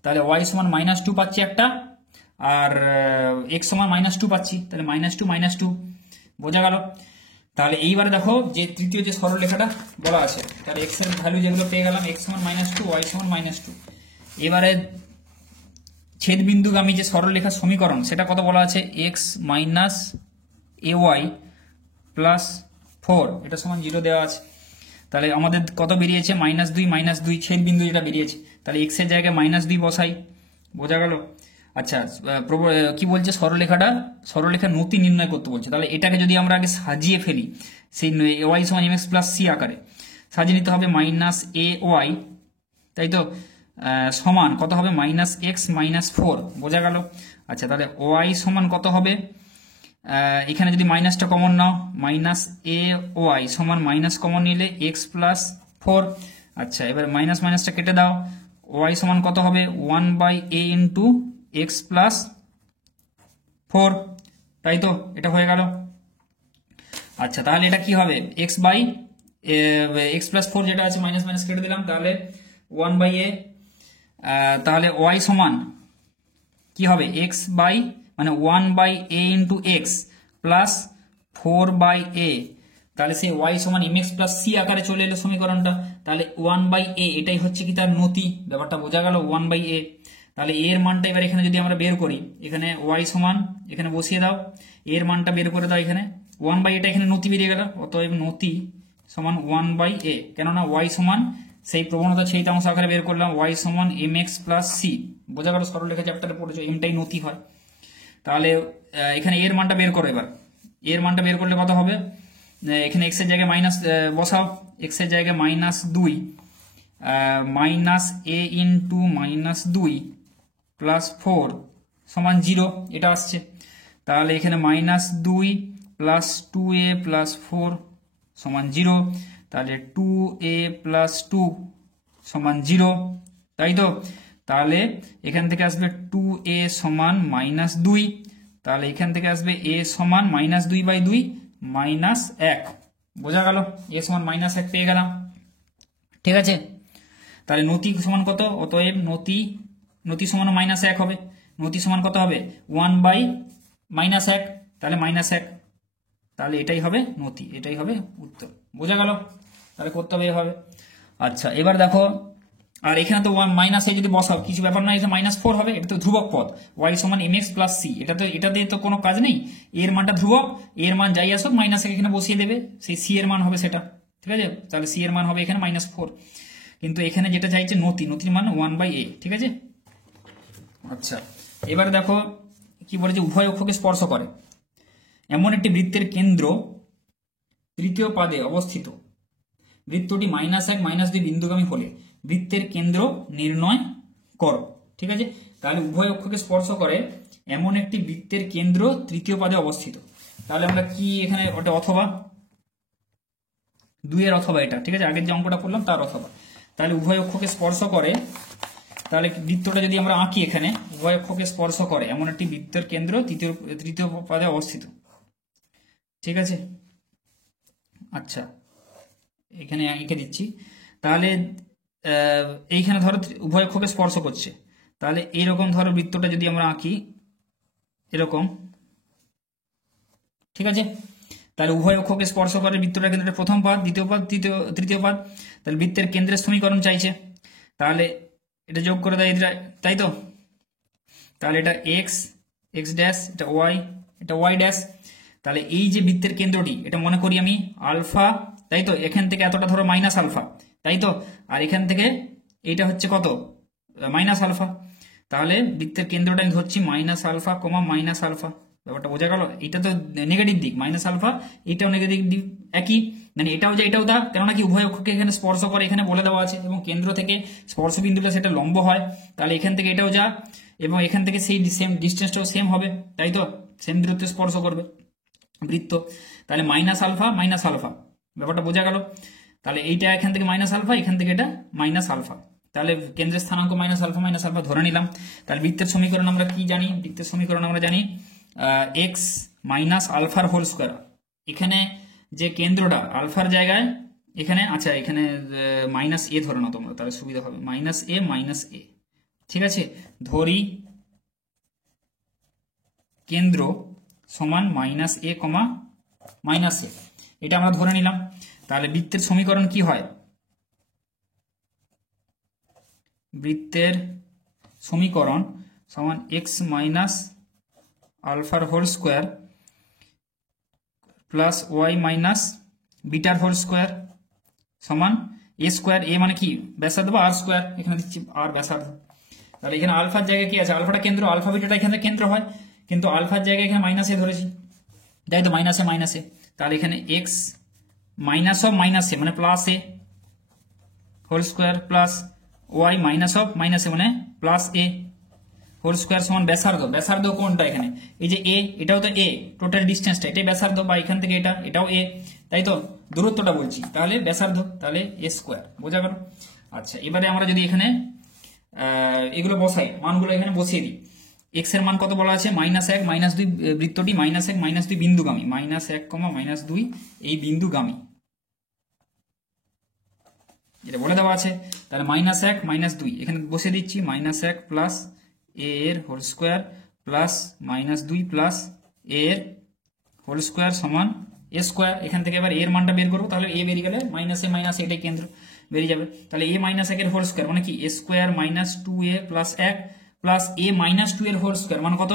তাহলে y সমান মাইনাস 2 পাচ্ছি একটা, আর x সমান মাইনাস 2 পাচ্ছি, তাহলে মাইনাস 2 মাইনাস 2, বোঝা গেল। তাহলে এইবারে দেখো যে তৃতীয় যে সরলরেখাটা বলা আছে, তাহলে x এর ভ্যালু যেগুলো পেয়ে গেলাম, x সমান মাইনাস 2, y সমান মাইনাস 2, এবারে ছেদ বিন্দুগামী যে সরলরেখার সমীকরণ সেটা কত বলা আছে, x মাইনাস এ ওয়াই প্লাস 4 এটা সমান 0 দেওয়া আছে, তাহলে আমাদের কত বেরিয়েছে -2 ছেদ বিন্দু যেটা বেরিয়েছে, তাহলে x এর জায়গায় -2 বসাই, বোঝা গেল। আচ্ছা কি বলছে, সরলরেখার নতি নির্ণয় করতে বলছে, তাহলে এটাকে যদি আমরা আগে সাজিয়ে ফেলি, সেই ওয়াই সমান mx প্লাস সি আকারে সাজিয়ে নিতে হবে, মাইনাস এ ওয়াই, তাই তো, সমান কত হবে -x -4, বোঝা গেল। আচ্ছা তাহলে ওয়াই সমান কত হবে, এখানে যদি মাইনাসটা common now, minus A Y সমান মাইনাস কমন নিলে এক্স প্লাস 4, আচ্ছা এবার মাইনাস মাইনাসটা কেটে দাও, ওয়াই সমান কত হবে 1/a ইন্টু এক্স প্লাস 4, তাই তো, এটা হয়ে গেল। আচ্ছা তাহলে এটা কি হবে এক্স প্লাস 4 যেটা আছে মাইনাস মাইনাস কেটে দিলাম, তাহলে 1/a, তাহলে ওয়াই সমান কি হবে মানে 1/a into x plus 4/a, তাহলে সেই ওয়াই সমান এম এক্স প্লাস সি আকারে চলে এলো সমীকরণটা। তাহলে 1/a এটাই হচ্ছে কি তার নতি, ব্যাপারটা বোঝা গেল 1/a। তাহলে এর মানটা এবার এখানে যদি আমরা বের করি, এখানে ওয়াই সমান এখানে বসিয়ে দাও, এর মানটা বের করে দাও, এখানে 1/a এখানে নতি বেরিয়ে গেল, অতএব নতি সমান 1/a, কেননা ওয়াই সমান সেই প্রবণতা ছেদিতাংশ আকারে বের করলাম, ওয়াই সমান এম এক্স প্লাস সি, বোঝা গেল, সরলরেখা চ্যাপ্টারে পড়েছো, এমটাই নতি হয়। তাহলে এখানে এর মানটা বের করো, এবার এর মানটা বের করলে কত হবে, এখানে এক্স এর জায়গায় মাইনাস বসাও, এক্স এর জায়গায় -2 মাইনাস এ ইন্টু -2 প্লাস 4 সমান 0 এটা আসছে। তাহলে এখানে -2 প্লাস 2a প্লাস 4 সমান 0, তাহলে 2a প্লাস 2 সমান 0, তাই তো। তাহলে এখান থেকে আসবে 2a সমান -2, তাহলে এখান থেকে আসবে a সমান -2/2 -1, বোঝা গেল, a সমান -1 পেয়ে গেলাম, ঠিক আছে। তাহলে নতি সমান কত, অতএব নতি সমান -1 হবে, নতি সমান কত হবে 1/-1, তাহলে -1, তাহলে এটাই হবে নতি, এটাই হবে উত্তর, বোঝা গেল। তাহলে করতে হবে এভাবে। আচ্ছা এবার দেখো, আর এখানে তো -a যদি বসাও কিছু ব্যাপার না, এটা -4 হবে, এটা তো ধ্রুবক পদ, y সমান mx প্লাস c, এটা দিয়ে তো কোনো কাজ নেই, এর মানটা ধ্রুবক, এর মান যাই আসুক -1 এখানে বসিয়ে দেবে, সেই c এর মান হবে সেটা, ঠিক আছে। তাহলে c এর মান হবে এখানে -4, কিন্তু এখানে যেটা চাইছে নতির মান 1/a, ঠিক আছে। আচ্ছা এবারে দেখো কি বলেছে, উভয় অক্ষকে স্পর্শ করে এমন একটি বৃত্তের কেন্দ্র তৃতীয় পাদে অবস্থিত, বৃত্তটি -1 -2 বিন্দুগামী হলে বৃত্তের কেন্দ্র নির্ণয় করো, ঠিক আছে। তাহলে উভয় অক্ষকে স্পর্শ করে এমন একটি বৃত্তের কেন্দ্র তৃতীয় পাদে অবস্থিত, তাহলে আমরা কি এখানে ওটা অথবা 2 এর অথবা এটা, ঠিক আছে, আগের যে অঙ্কটা করলাম তার অথবা, তাহলে উভয় অক্ষকে স্পর্শ করে, তাহলে বৃত্তটা যদি আমরা আঁকি, এখানে উভয় অক্ষকে স্পর্শ করে এমন একটি বৃত্তের কেন্দ্র তৃতীয় পাদে অবস্থিত, ঠিক আছে। আচ্ছা এখানে এঁকে দিচ্ছি, তাহলে এইখানে ধরো উভয় অক্ষকে স্পর্শ করছে, তাহলে এইরকম ধরো বৃত্তটা যদি আমরা আঁকি এরকম, ঠিক আছে। তাহলে উভয় অক্ষকে স্পর্শ করে বৃত্তটার কেন্দ্রের প্রথম পাদ, দ্বিতীয় পাদ, তৃতীয় পাদ, তাহলে বৃত্তের কেন্দ্রের সমীকরণ চাইছে, তাহলে এটা যোগ করে দেয়, তাই তো। তাহলে এটা এক্স ড্যাশ, এটা ওয়াই ড্যাশ, তাহলে এই যে বৃত্তের কেন্দ্রটি, এটা মনে করি আমি আলফা, তাই তো, এখান থেকে এতটা ধরো -α, তাই তো, আর এখান থেকে এইটা হচ্ছে কত -α, তাহলে বৃত্তের কেন্দ্রটা আমি ধরছি -α, ব্যাপারটা বোঝা গেল। এটা তো নেগেটিভ দিক -α, এটাও নেগেটিভ দিক, একই, মানে এটাও যা এটাও দা, কেননা কি উভয় অক্ষকে এখানে স্পর্শ করে, এখানে বলে দেওয়া আছে, এবং কেন্দ্র থেকে স্পর্শ বিন্দুটা সেটা লম্ব হয়, তাহলে এখান থেকে এটাও যা, এবং এখান থেকে সেই সেম ডিস্টেন্সটাও সেম হবে, তাই তো, সেম দূরত্বে স্পর্শ করবে বৃত্ত, তাহলে -α, ব্যাপারটা বোঝা গেল। তাহলে এইটা এখান থেকে -α, এখান থেকে এটা -α, তাহলে কেন্দ্রের স্থানাঙ্ক -α ধরে নিলাম। তাহলে বৃত্তের সমীকরণ আমরা কি জানি, বৃত্তের সমীকরণ আমরা জানি x -α হোল স্কয়ার, এখানে যে কেন্দ্রটা আলফার জায়গায় এখানে, আচ্ছা এখানে -a ধরে নাও তোমরা, তাহলে সুবিধা হবে, -a, ঠিক আছে, ধরি কেন্দ্র সমান -a, এটা আমরা ধরে নিলাম। তাহলে বৃত্তের সমীকরণ কি হয়, বৃত্তের সমীকরণ সমান x -α whole square plus y β whole square সমান a স্কয়ার, a মানে কি ব্যাসার্ধ বা r স্কয়ার, এখানে দিচ্ছি r ব্যাসার্ধ। তাহলে এখানে আলফার জায়গায় কি আছে, আলফাটা কেন্দ্র, আলফা বিটাটা এখানে কেন্দ্র হয়, কিন্তু আলফার জায়গায় এখানে -a ধরেছি, তাই তো, -a, তাহলে এখানে x -a মানে +a whole square plus y -a মানে +a হোল স্কয়ার সমান ব্যাসার্ধ কোনটা, এখানে এই যে a, এটাও তো a, টোটাল ডিসটেন্সটা এটাই ব্যাসার্ধ, বা এখান থেকে এটাও a, তাই তো, দূরত্বটা বলছি, তাহলে ব্যাসার্ধ, তাহলে a স্কয়ার, বোঝা গেল। আচ্ছা এবারে আমরা যদি এখানে এগুলো বসাই, মানগুলো এখানে বসিয়ে দিই, x এর মান কত বলা আছে -1 -2, বৃত্তটি -1 -2 বিন্দুগামী, -1 -2 এই বিন্দুগামী, এটা বলে দেওয়া আছে। তাহলে -1 -2 এখানে বসিয়ে দিচ্ছি, -1 প্লাস a এর whole square plus -2 plus a এর হোল স্কয়ার সমান এ স্কোয়ার, এখান থেকে এবার এর মানটা বের করবো, তাহলে এ বেরিয়ে গেলে মাইনাস এ এটাই কেন্দ্র বেরিয়ে যাবে। তাহলে এ মাইনাস একের হোল স্কোয়ার মানে কি a square minus 2a plus 1 plus a minus 2 এর হোল স্কোয়ার মানে কত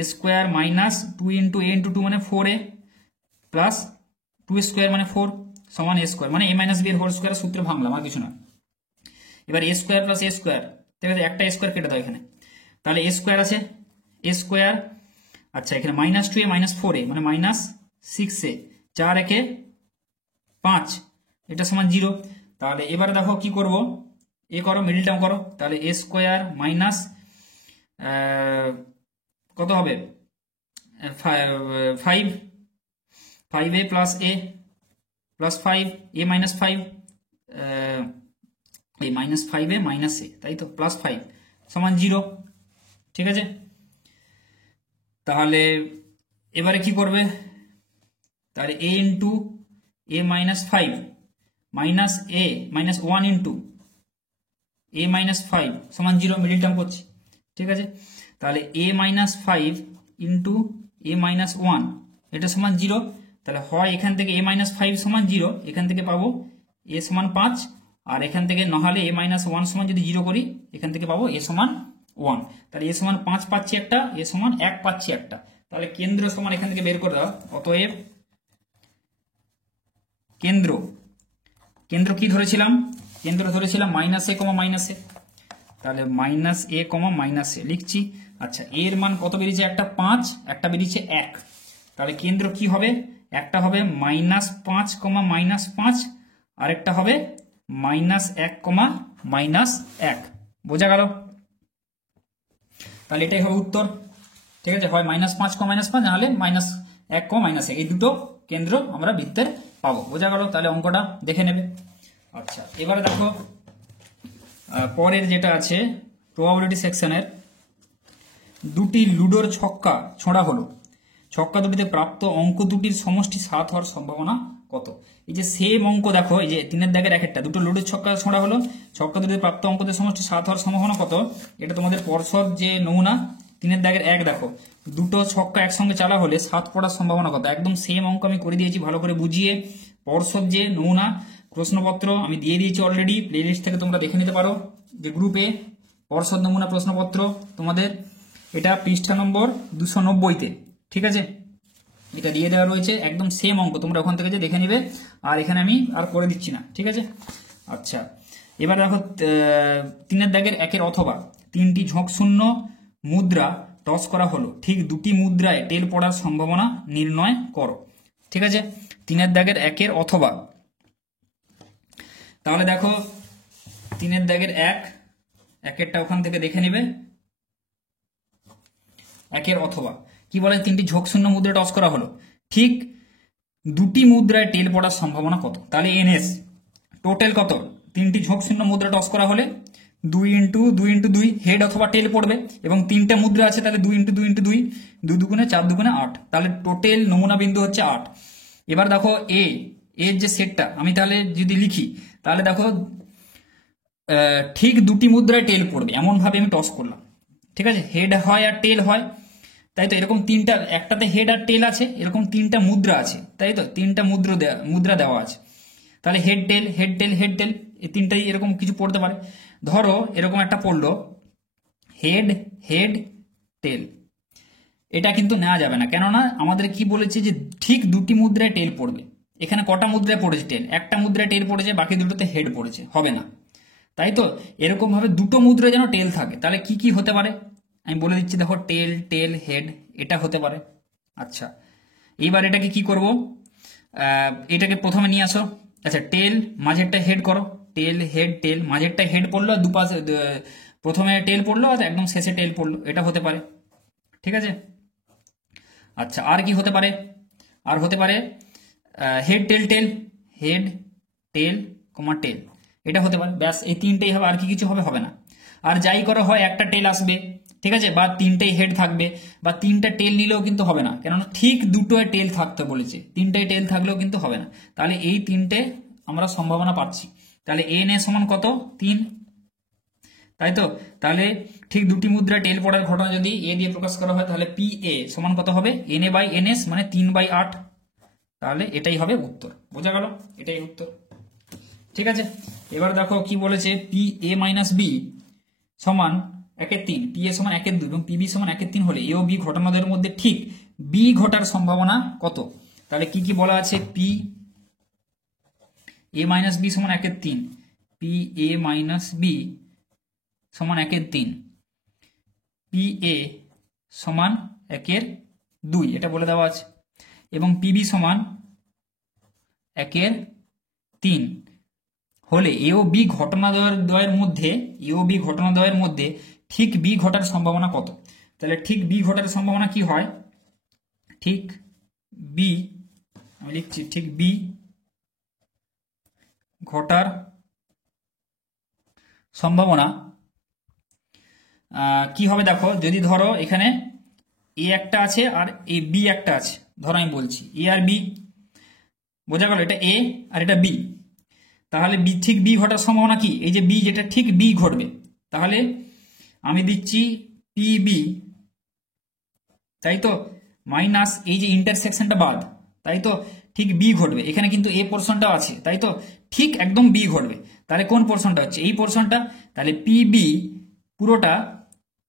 a square minus 2 into a into 2 মানে 4a প্লাস 2 স্কোয়ার মানে 4 সমান এ স্কোয়ার মানে এ মাইনাস বি এর হোল স্কোয়ার সূত্রে ভাঙলাম আর কিছু না। এবার এ স্কোয়ার প্লাস এ স্কোয়ার, ঠিক আছে একটা স্কোয়ার কেটে দাও এখানে, তাহলে এ স্কোয়ার আছে এ স্কোয়ার, আচ্ছা এখানে মাইনাস 2a মাইনাস 4a মানে মাইনাস 6a, 4 একে 5 এটা সমান 0। তাহলে এবারে দেখো কি করব, এ করো মিডল টার্ম করো, তাহলে এ স্কোয়ার মাইনাস কত হবে 5a প্লাস এ প্লাস 5 এ মাইনাস 5 এই মাইনাস 5a মাইনাস এ, তাই তো প্লাস 5 সমান 0, ঠিক আছে। তাহলে এবারে কি করবে, তাহলে a into A minus 5 minus A minus 1 into A minus 5 সমান 0, মিডিল টার্ম করছি, ঠিক আছে। তাহলে a minus 5 into A minus 1 এটা সমান 0, তাহলে হয় এখান থেকে এ মাইনাস 5 সমান 0, এখান থেকে পাবো এ সমান 5, আর এখান থেকে নহলে এ মাইনাস 1 সমান যদি 0 করি এখান থেকে পাবো এ সমান 1, তাহলে এ সমান 5 পাচ্ছি একটা, এ সমান 1 পাচ্ছি একটা, তাহলে কেন্দ্র সমান এখান থেকে বের করে দাও। অতএব কেন্দ্র কেন্দ্র কি ধরেছিলাম, কেন্দ্র ধরেছিলাম মাইনাস এ কমা মাইনাস এ, তাহলে মাইনাস এ কমা মাইনাস এ লিখছি। আচ্ছা এর মান কত বেরিয়েছে, একটা 5 একটা বেরিয়েছে 1, তাহলে কেন্দ্র কি হবে, একটা হবে মাইনাস 5 কমা মাইনাস 5 আর একটা হবে মাইনাস 1 কমা মাইনাস 1, বোঝা গেল। তাহলে এটাই হবে উত্তর, ঠিক আছে, হয় মাইনাস 5 কমা মাইনাস 5 নাহলে মাইনাস 1 কমা মাইনাস 1, এই দুটো কেন্দ্র আমরা বৃত্তের পাবো, বোঝা গেল। তাহলে অঙ্কটা দেখে নেবে। আচ্ছা এবারে দেখো পরের যেটা আছে প্রবাবিলিটি সেকশনের, দুটি লুডোর ছক্কা ছোঁড়া হলো, ছক্কা দুটিতে প্রাপ্ত অঙ্ক দুটির সমষ্টি 7 হওয়ার সম্ভাবনা কত। এই যে সেম অঙ্ক দেখো, এই যে 3 দাগের একটা, দুটো লুডোর ছক্কা ছোঁড়া হলো, ছক্কা দুটিতে প্রাপ্ত অঙ্কদের সমষ্টি 7 হওয়ার সম্ভাবনা কত, এটা তোমাদের পর্ষদ যে নমুনা 3 দাগের 1 দেখো, দুটো ছক্কা একসঙ্গে চালা হলে 7 পড়ার সম্ভাবনা কত, একদম সেম অঙ্ক আমি করে দিয়েছি ভালো করে বুঝিয়ে। পর্ষদ যে নমুনা প্রশ্নপত্র আমি দিয়ে দিয়েছি অলরেডি, প্লেলিস্ট থেকে তোমরা দেখে নিতে পারো, যে গ্রুপে পর্ষদ নমুনা প্রশ্নপত্র তোমাদের এটা পৃষ্ঠা নম্বর 290-তে, ঠিক আছে, এটা দিয়ে দেওয়া রয়েছে, একদম সেম অঙ্ক, তোমরা ওখান থেকে যে দেখে নিবে, আর এখানে আমি আর করে দিচ্ছি না, ঠিক আছে। আচ্ছা এবার দেখো 3 দাগের 1 অথবা 3টি ঝোঁকশূন্য মুদ্রা টস করা হলো, ঠিক দুটি মুদ্রায় টেল পড়ার সম্ভাবনা নির্ণয় করো, ঠিক আছে। 3 দাগের 1 অথবা, তাহলে দেখো 3 দাগের 1-1টা ওখান থেকে দেখে নিবে, 1 অথবা কি বলে, 3টি ঝোঁকশূন্য মুদ্রা টস করা হলো, ঠিক দুটি মুদ্রায় টেল পড়ার সম্ভাবনা কত, তাহলে এনএস টোটাল কত, 3টি ঝোঁকশূন্য মুদ্রা টস করা হলে 2 ইন্টু 2 হেড অথবা টেল পড়বে, এবং 3টা মুদ্রা আছে তাহলে 2 ইন্টু 2 2 দুগুণে 4 দুগুণে 8, তাহলে টোটাল নমুনা বিন্দু হচ্ছে 8। এবার দেখো এর যে সেটটা আমি তাহলে যদি লিখি, তাহলে দেখো ঠিক দুটি মুদ্রায় টেল পড়বে এমন ভাবে আমি টস করলাম, ঠিক আছে, হেড হয় আর টেল হয়, তাই তো, এরকম 3টা, একটাতে হেড আর টেল আছে, এরকম 3টা মুদ্রা আছে, তাই তো, 3টা মুদ্রা দেওয়া আছে, তাহলে হেড টেল হেড টেল হেড টেল এই 3টাই এরকম কিছু পড়তে পারে। ধরো এরকম একটা পড়লো হেড হেড টেল, এটা কিন্তু নেওয়া যাবে না, কেননা আমাদের কি বলেছে যে ঠিক দুটি মুদ্রায় টেল পড়বে, এখানে কটা মুদ্রায় পড়েছে টেল, একটা মুদ্রায় টেল পড়েছে, বাকি দুটোতে হেড পড়েছে, হবে না, তাই তো। এরকম ভাবে দুটো মুদ্রায় যেন টেল থাকে, তাহলে কি কি হতে পারে আমি বলে দিচ্ছি, দেখো টেল টেল হেড এটা হতে পারে। আচ্ছা এইবার এটাকে কি করব, এটাকে প্রথমে নিয়ে আসো, আচ্ছা টেল মাঝেরটা হেড করো, টেল হেড টেল, মাঝেরটা হেড পড়লো, দুপাশে প্রথমে টেল পড়লো আর একদম শেষে টেল পড়লো, এটা হতে পারে, ঠিক আছে। আচ্ছা আর কি হতে পারে, আর হতে পারে হেড টেল টেল, হেড টেল কমা টেল, এটা হতে পারে, ব্যাস এই 3টেই হবে, আর কি কিছু হবে না। আর যাই করো হয় একটা টেল আসবে, ঠিক আছে, বা 3টেই হেড থাকবে, বা 3টা টেল নিলেও কিন্তু হবে না, কেননা ঠিক দুটোয় টেল থাকতে বলেছে, 3টায় টেল থাকলেও কিন্তু হবে না, তাহলে এই 3টে আমরা সম্ভাবনা পাচ্ছি। তাহলে এন এ সমান কত 3, তাই তো, তাহলে ঠিক দুটি মুদ্রায় টেল পড়ার ঘটনা যদি এ দিয়ে প্রকাশ করা হয়, তাহলে পি এ সমান কত হবে, N A by N S মানে 3/8, তাহলে এটাই হবে উত্তর। বোঝা গেল? এটাই উত্তর। ঠিক আছে, এবার দেখো কি বলেছে, পি এ মাইনাস বি সমান 1/3, পি এ সমান 1/2 এবং পিবি সমান 1/3 হলে এ ও বি ঘটনাদের মধ্যে ঠিক বি ঘটার সম্ভাবনা কত? তাহলে কি কি বলা আছে, পি এ মাইনাস বি সমান 1/3, পি এ মাইনাস বি সমান 1/3, পি এ সমান 1/2 এটা বলে দেওয়া আছে, এবং পিবি সমান 1/3 হলে এ ও বি ঘটনাদ্বয়ের মধ্যে ঠিক বি ঘটার সম্ভাবনা কত? তাহলে ঠিক বি ঘটার সম্ভাবনা কি হয়, ঠিক বি আমি লিখছি, ঠিক বি ঘটার সম্ভাবনা কি হবে দেখো, যদি ধরো এখানে এ একটা আছে আর এ বি একটা আছে, ধরো আমি বলছি এ আর বি, বোঝা গেল, এটা এ আর এটা বি, তাহলে বি ঠিক বি ঘটার সম্ভাবনা কি, এই যে বি যেটা ঠিক বি ঘটবে, তাহলে আমি দিচ্ছি পি বি, তাই তো, মাইনাস এই যে ইন্টারসেকশনটা বাদ, তাই তো, ঠিক বি ঘটবে, এখানে কিন্তু এ পোর্শনটাও আছে, তাই তো, ঠিক একদম বি ঘটবে, তাহলে কোন পোর্শনটা হচ্ছে এই পোর্শনটা, তাহলে পি বি পুরোটা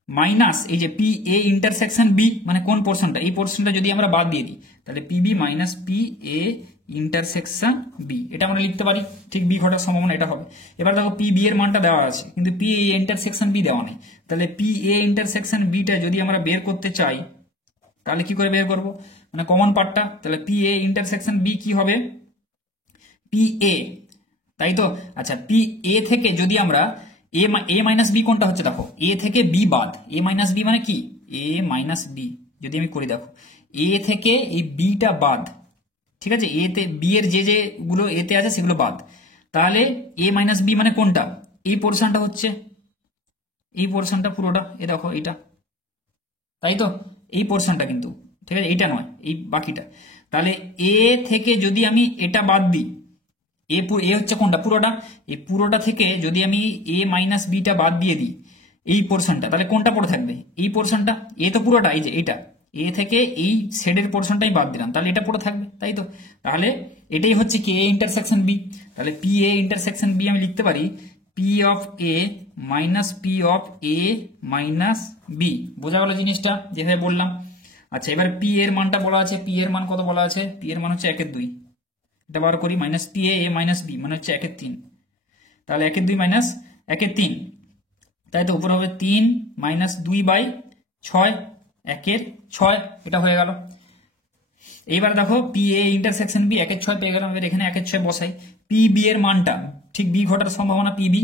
মাইনাস এই যে পি এ ইন্টারসেকশন বি, মানে কোন পোর্শনটা, এই পোর্শনটা যদি আমরা বাদ দিয়ে দিই, তাহলে P B minus P A intersection B, এটা আমরা লিখতে পারি, ঠিক বি ঘটার সম্ভাবনা এটা হবে। এবার দেখো পি বি এর মানটা দেওয়া আছে, কিন্তু পি এ ইন্টারসেকশন বি দেওয়া নেই, তাহলে পি এ ইন্টারসেকশন বিটা যদি আমরা বের করতে চাই, তাহলে কি করে বের করব, মানে কমন পার্টটা, তাহলে পি এ ইন্টারসেকশন বি কি হবে, পি এ, তাই তো, আচ্ছা পি এ থেকে যদি আমরা এ মাইনাস বি কোনটা হচ্ছে দেখো, এ থেকে বি বাদ, এ মাইনাস বি মানে কি, এ মাইনাস বি যদি আমি করি দেখো, এ থেকে এই বিটা বাদ, ঠিক আছে, এতে বি এর যে যেগুলো এতে আছে সেগুলো বাদ, তাহলে এ মাইনাস বি মানে কোনটা, এই পোর্শনটা হচ্ছে, এই পোর্শনটা পুরোটা, এ দেখো এটা, তাই তো, এই পোর্শনটা কিন্তু, ঠিক আছে, এইটা নয়, এই বাকিটা, তাহলে এ থেকে যদি আমি এটা বাদ দিই, এ হচ্ছে কোনটা, পুরোটা, এই পুরোটা থেকে যদি আমি এ মাইনাস বিটা বাদ দিয়ে দিই এই পোর্শনটা, তাহলে কোনটা পড়ে থাকবে, এই পোর্শনটা, এ তো পুরোটা, এই যে এটা, এ থেকে এই শেডের পোর্শনটাই বাদ দিলাম, তাহলে এটা পড়ে থাকবে, তাই তো, তাহলে এটাই হচ্ছে কি এ ইন্টারসেকশন বি, তাহলে পি এ ইন্টারসেকশন বি আমি লিখতে পারি P of A minus P of A minus B, বোঝা গেল জিনিসটা যেভাবে বললাম। আচ্ছা এবার পি এর মানটা বলা আছে, পি এর মান কত বলা আছে, পি এর মান হচ্ছে 1/2, এটা বার করি, minus P A minus B মানে হচ্ছে 1/3, তাহলে 1/2 মাইনাস 1/3, তাই তো, উপরে হবে 3 মাইনাস 2/6, 1/6, এটা হয়ে গেল। এইবার দেখো পি এ ইন্টারসেকশন বি 1/6 পেয়ে গেলাম, এবার এখানে 1/6 বসাই, পি বি এর মানটা ঠিক বি ঘটার সম্ভাবনা পি বি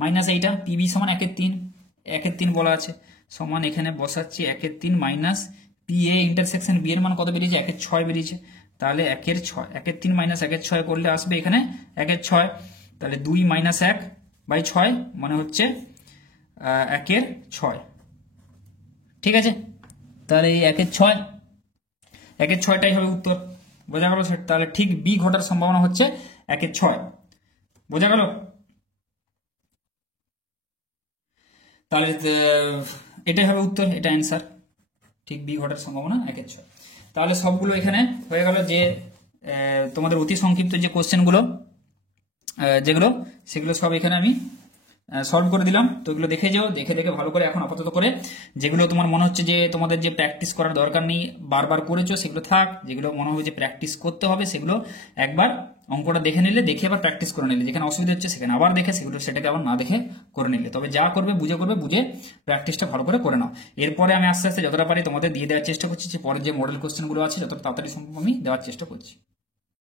মাইনাস এইটা, পি বি সমান 1/3 বলা আছে, সমান এখানে বসাচ্ছি 1/3 minus P A intersection B এর মান কত বেরিয়েছে, 1/6 বেরিয়েছে, তাহলে 1/6, 1/3 মাইনাস 1/6 করলে আসবে এখানে 1/6, তাহলে 2 মাইনাস 1/6 মানে হচ্ছে 1/6, ঠিক আছে, তাহলে এই 1/6টাই হবে উত্তর, বোঝা গেল, তাহলে ঠিক বি ঘটার সম্ভাবনা হচ্ছে 1/6, বোঝা গেল, তাহলে এটাই হবে উত্তর, এটা অ্যান্সার, ঠিক বি ঘটার সম্ভাবনা 1/6। তাহলে সবগুলো এখানে হয়ে গেল, যে তোমাদের অতি সংক্ষিপ্ত যে কোশ্চেনগুলো যেগুলো সেগুলো সব এখানে আমি সলভ করে দিলাম, তো এগুলো দেখে যাও, দেখে ভালো করে এখন আপাতত করে, যেগুলো তোমার মনে হচ্ছে যে তোমাদের যে প্র্যাকটিস করার দরকার নেই, বারবার করেছো সেগুলো থাক, যেগুলো মনে হবে যে প্র্যাকটিস করতে হবে সেগুলো একবার অঙ্কটা দেখে নিলে, দেখে আবার প্র্যাকটিস করে নিলে, যেখানে অসুবিধা হচ্ছে সেখানে আবার দেখে সেটাকে আবার না দেখে করে নিলে, তবে যা করবে বুঝে প্র্যাকটিসটা ভালো করে নাও। এরপরে আমি আস্তে আস্তে যতটা পারি তোমাদের দিয়ে দেওয়ার চেষ্টা করছি, যে পরের যে মডেল কোশ্চেনগুলো আছে যত তাড়াতাড়ি সম্ভব আমি দেওয়ার চেষ্টা করছি।